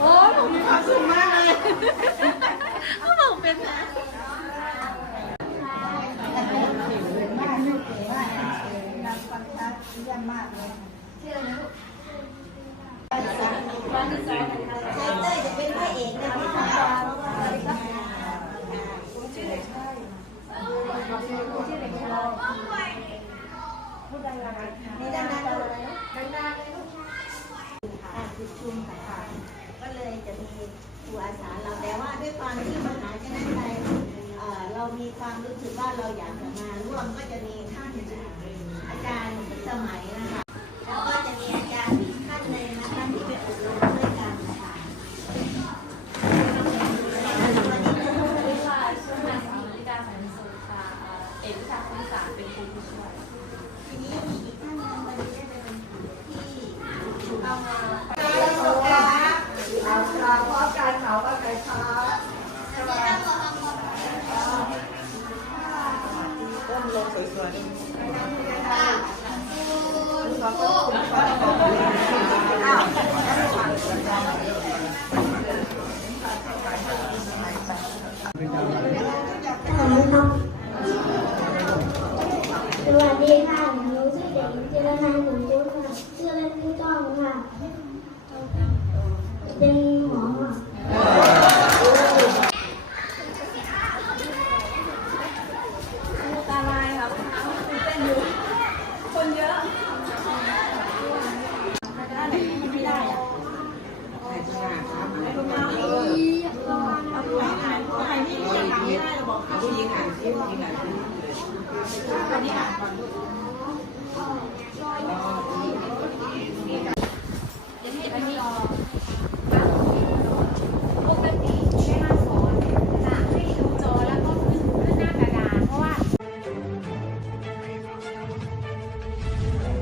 โอ้ยผมมีความสุขมากเลยเขาบอกเป็นนะการประ ชุมต่างๆก็เลยจะมีครูอาสาเราแต่ว่าด้วยความที่มหาชนะใจเอ่อเรามีความรู้สึกว่าเราอยากจะมาร่วมก็จะมีท่านอาจารย์สมัยนะคะ แล้วก็จะมีอาจารย์อีกท่านหนึ่งนะคะที่ไปอบรมด้วยกันค่ะค่ะชื่อนสาวนิกานสุขค่ะเอกวิชาคณิตศาสตร์เป็นครูผู้ช่วยทีนี้มีอีกท่านหนึ่งวันนี้ได้เป็นที่เอามาเอา สวัสดีค่ะหนูชื่อเด็กหญิงเจรนันท์หนูจุ๊ค่ะชื่อเล่นชื่อจ้องค่ะ ยังไม่ได้ออก